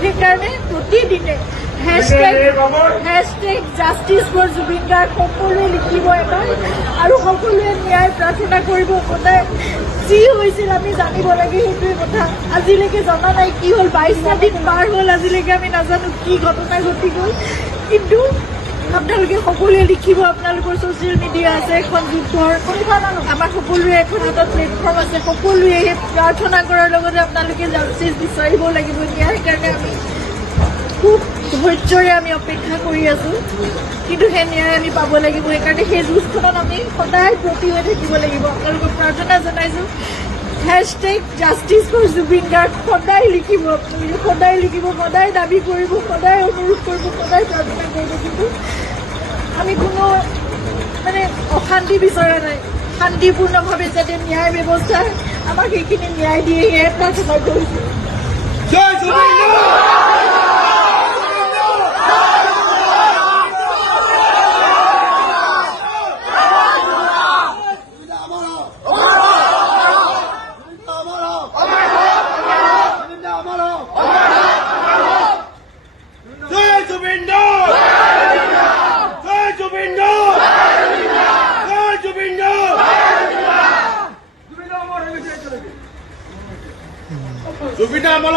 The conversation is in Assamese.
সেইকাৰণে প্ৰতিদিনে হেশটেগ জাষ্টিছ ফৰ জুবিন গাৰ্গ সকলোৱে লিখিব এবাৰ আৰু সকলোৱে ন্যায় প্ৰাৰ্থনা কৰিব। সদায় যি হৈছিল আমি জানিব লাগে, সেইটোৱে কথা। আজিলৈকে জনা নাই কি হ'ল, 22টা দিন পাৰ হ'ল, আজিলৈকে আমি নাজানো কি ঘটনা ঘটি গ'ল। কিন্তু আপোনালোকে সকলোৱে লিখিব, আপোনালোকৰ ছ'চিয়েল মিডিয়া আছে, এখন যুদ্ধৰ আমাৰ সকলোৰে এখন হাতত প্লেটফৰ্ম আছে। সকলোৱে প্ৰাৰ্থনা কৰাৰ লগতে আপোনালোকে জাষ্টিছ বিচাৰিব লাগিব। ইয়াৰ কাৰণে আমি খুব ধৈৰ্যৰে আমি অপেক্ষা কৰি আছো, কিন্তু সেই ন্যায় আমি পাব লাগিব। সেইকাৰণে সেই যুঁজখনত আমি সদায় ব্ৰতী হৈ থাকিব লাগিব। আপোনালোকক প্ৰাৰ্থনা জনাইছো, হেশটেগ জাষ্টিছ ফৰ জুবিন গাৰ্গ সদায় লিখিব, আপোনালোকে সদায় লিখিব, সদায় দাবী কৰিব, সদায় অনুৰোধ কৰিব, সদায় প্ৰাৰ্থনা কৰিব। কিন্তু আমি কোনো অশান্তি বিচৰা নাই, শান্তিপূৰ্ণভাৱে যাতে ন্যায় ব্যৱস্থাই আমাক সেইখিনি ন্যায় দিয়ে, সেয়ে প্ৰাৰ্থনা কৰিছো। Jubinda